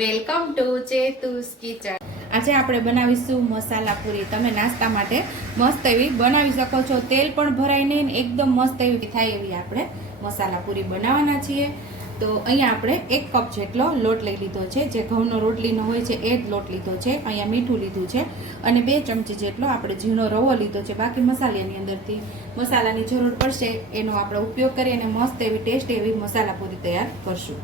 Welcome to ચેતુસ kitchen. આજે આપણે બનાવીશું મસાલા પૂરી. તમે નાસ્તા માટે મસ્ત એવી બનાવી શકો છો. તેલ પણ ભરાય નહીં એકદમ મસ્ત એવી થાય એવી આપણે મસાલા પૂરી બનાવવાના છીએ. તો અહીંયા આપણે એક કપ જેટલો લોટ લઈ લીધો છે. જે ઘઉંનો રોટલીનો હોય છે એ જ લોટ લીધો છે. અહીંયા મીઠું લીધું છે અને બે ચમચી જેટલો આપણે ઝીણો રવો લીધો છે. બાકી મસાલાની અંદરથી મસાલાની જરૂર પડશે. એનો આપણે ઉપયોગ કરી અને મસ્ત એવી ટેસ્ટ એવી મસાલા પૂરી તૈયાર કરશું.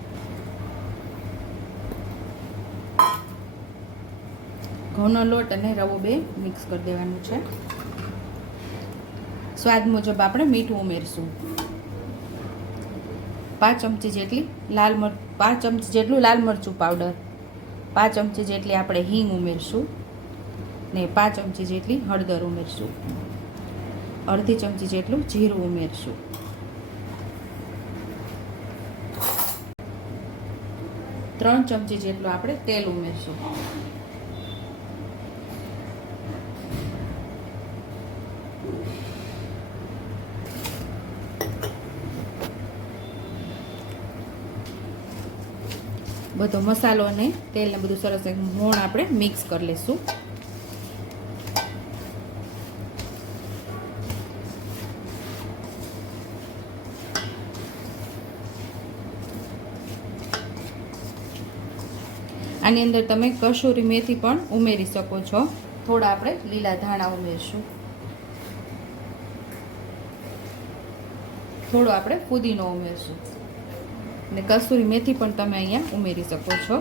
ઘઉંનો લોટ અને રવો બે મિક્સ કરી દેવાનું છે. સ્વાદ મુજબ આપણે મીઠું ઉમેરશું. પાંચ ચમચી જેટલી લાલ મર, પાંચ ચમચી જેટલું લાલ મરચું પાવડર પાંચ ચમચી જેટલી આપણે હિંગ ઉમેરશું ને પાંચ ચમચી જેટલી હળદર ઉમેરશું. અડધી ચમચી જેટલું જીરું ઉમેરશું. ત્રણ ચમચી જેટલું આપણે તેલ ઉમેરશું. બધો મસાલો અને તેલ ને બધું સરસ મોણ આપણે મિક્સ કરી લઈશું આની અંદર તમે કસૂરી મેથી પણ ઉમેરી શકો છો. થોડા આપણે લીલા ધાણા ઉમેરશું. થોડો આપણે ફુદીનો ઉમેરશું. અને કસૂરી મેથી પણ તમે અહીંયા ઉમેરી શકો છો.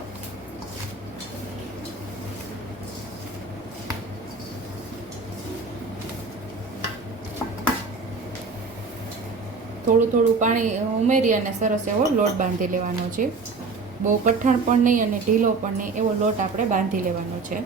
થોડું થોડું પાણી ઉમેરી અને સરસ એવો લોટ બાંધી લેવાનો છે. બહુ કઠણ પણ નહીં અને ઢીલો પણ નહીં, એવો લોટ આપણે બાંધી લેવાનો છે.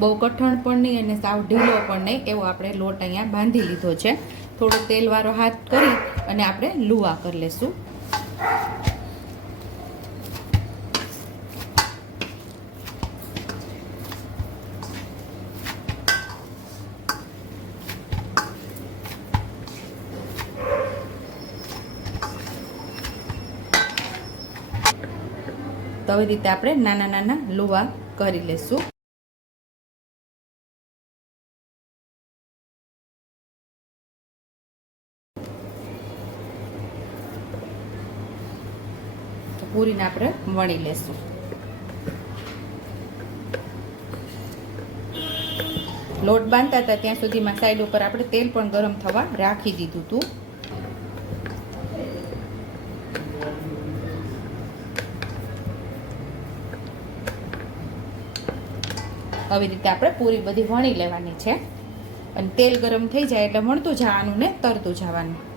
બહુ કઠણ પણ નહીં અને સાવ ઢીલો પણ નહીં, એવો આપણે લોટ અહીંયા બાંધી લીધો છે. થોડો તેલવાળો હાથ કરી અને આપણે લુવા કરી લેશું. તો આવી રીતે આપણે નાના નાના લુવા કરી લેશું. પૂરીને આપણે વણી લેશું. લોટ બાંધતા હતા ત્યાં સુધીમાં સાઈડ ઉપર આપણે તેલ પણ ગરમ થવા રાખી દીધું હતું. આવી રીતે આપણે પૂરી બધી વણી લેવાની છે. અને તેલ ગરમ થઈ જાય એટલે વણતું જવાનું ને તરતું જવાનું.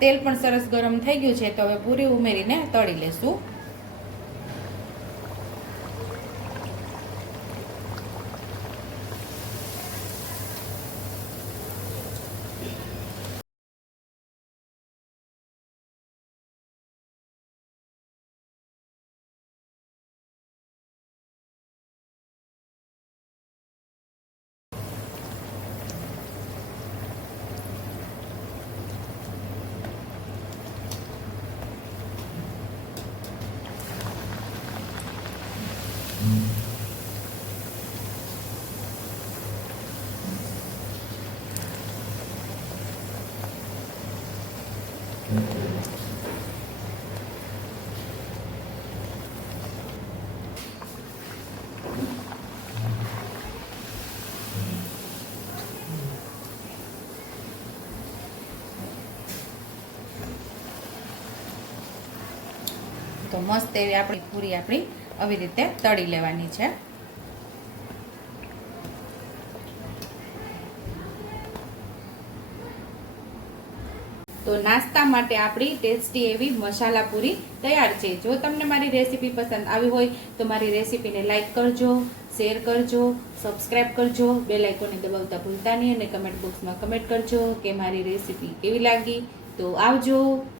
તેલ પણ સરસ ગરમ થઈ ગયું છે તો હવે પૂરી ઉમેરીને તળી લેશું. તો મસ્ત એવી આપણી પૂરી આપણી આવી રીતે તળી લેવાની છે. તો નાસ્તા માટે આપણી ટેસ્ટી એવી મસાલા પૂરી તૈયાર છે. જો તમને મારી રેસીપી પસંદ આવી હોય તો મારી રેસીપીને લાઇક કરજો, શેર કરજો, સબસ્ક્રાઇબ કરજો બે લાઇકોને દબાવતા ભૂલતા નહીં અને કમેન્ટ બોક્સમાં કમેન્ટ કરજો કે મારી રેસીપી કેવી લાગી. તો આવજો.